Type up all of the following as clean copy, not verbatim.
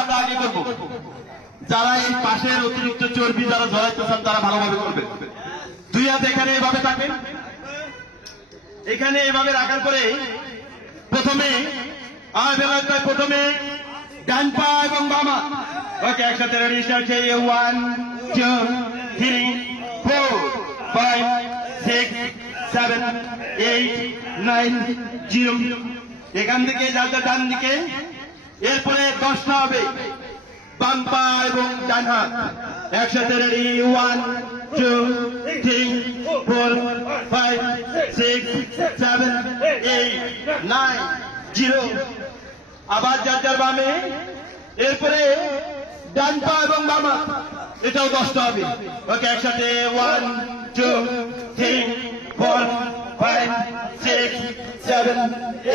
আমরা আগে করব। যারা এই পাশের অতিরিক্ত চর্বি যারা ঝরাইতেছেন তারা ভালোভাবে করবেন। দুই হাত এখানে এভাবে থাকবেন, এখানে এভাবে রাখার পরে প্রথমে ডান পা এবং বামা। ওকে, একসাথে রেডি স্টার্ট। 1 2 3 4 5 6 7 8 9 0। এখান থেকে যাতে ডান দিকে, এরপরে 10টা হবে বাম পা এবং ডান হাত। একসাথে রেডি 1 2 3 4 5 6 7 8 9 0। আবার যার বামে, এরপরে ডান পা এবং বামা, এটাও 10টা হবে। ওকে, একসাথে 1 2 3 4 5 6 7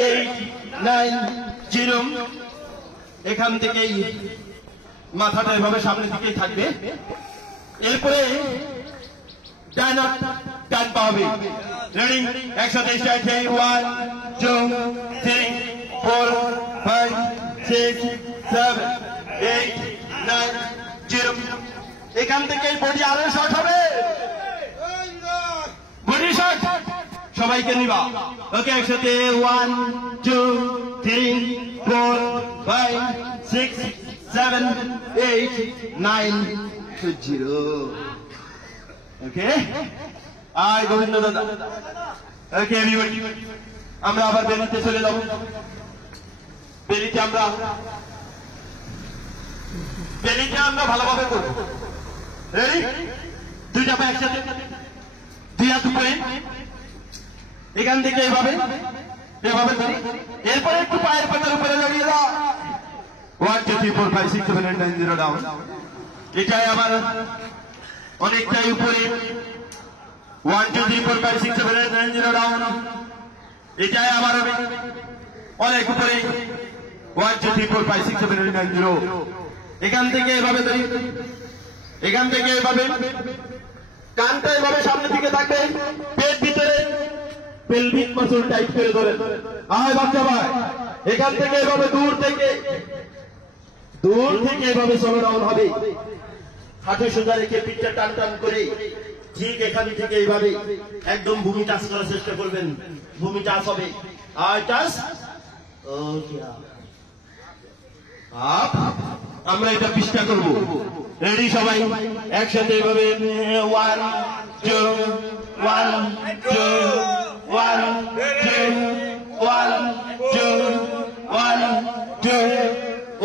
8 9 0। এখান থেকেই মাথাটা এভাবে সামনের দিকেই থাকবে। এরপরে ডান পা হবে। রেডি, একসাথে স্টার্ট। 1 2 3 4 5 6 7 8 9 0। এখান থেকে বডি আরো শর্ট হবে, বডি শর্ট সবাইকে নিবা। ওকে, একসাথে 1 2 3 4 5 6 7 8 9 0। ওকে, আই গোবিন্দ দাদা। ওকে এভরিবডি, আমরা আবার বেলিতে চলে যাব। বেলিতে আমরা ভালোভাবে করব। রেডি, দুইটা পা একসাথে, দুই হাত উপরে, এখান থেকে এভাবে করি। এরপরে একটু পায়ের পাতার উপরে জড়িয়ে দাও। 1 2 3 4 5 6 7 8 9 0 ডাউন। এটাই আবার অনেকটাই উপরে। 1 2 3 4 5 6 7 8 9 0 ডাউন। এটাই আবার অনেক উপরে। 1 2 3 4 5 6 7 8 9 0। এখান থেকে এভাবে ধরি, এখান থেকে এভাবে কানটা এভাবে সামনের দিকে থাকবে, পেট ভিতরে পেলভিক মাসল টাইট করে ধরেন। আয় বাচ্চা ভাই, এখান থেকে এভাবে দূর থেকে এভাবে চলো ডাউন হবে। হাঁটু সোজা রেখে পিঠটা টান টান করে ঠিক এখান থেকে এইভাবে একদম ভূমি টাচ করার চেষ্টা করবেন। ভূমি টাচ হবে, আর টাচ। আমরা এটা চেষ্টা করব। রেডি সবাই, একসাথে এইভাবে 1 2 1 2 1 2 1 2 1 2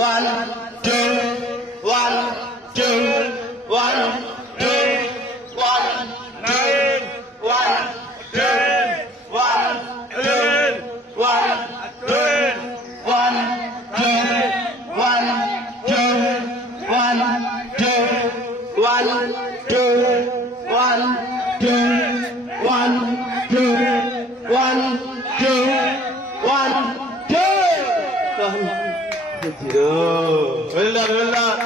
1 2 1 2 1 2 1 2 1 2 1 2 1 2 1 2 1 2 1 2 1 2 1 2 1 2 1 2 1 2 0। Well done.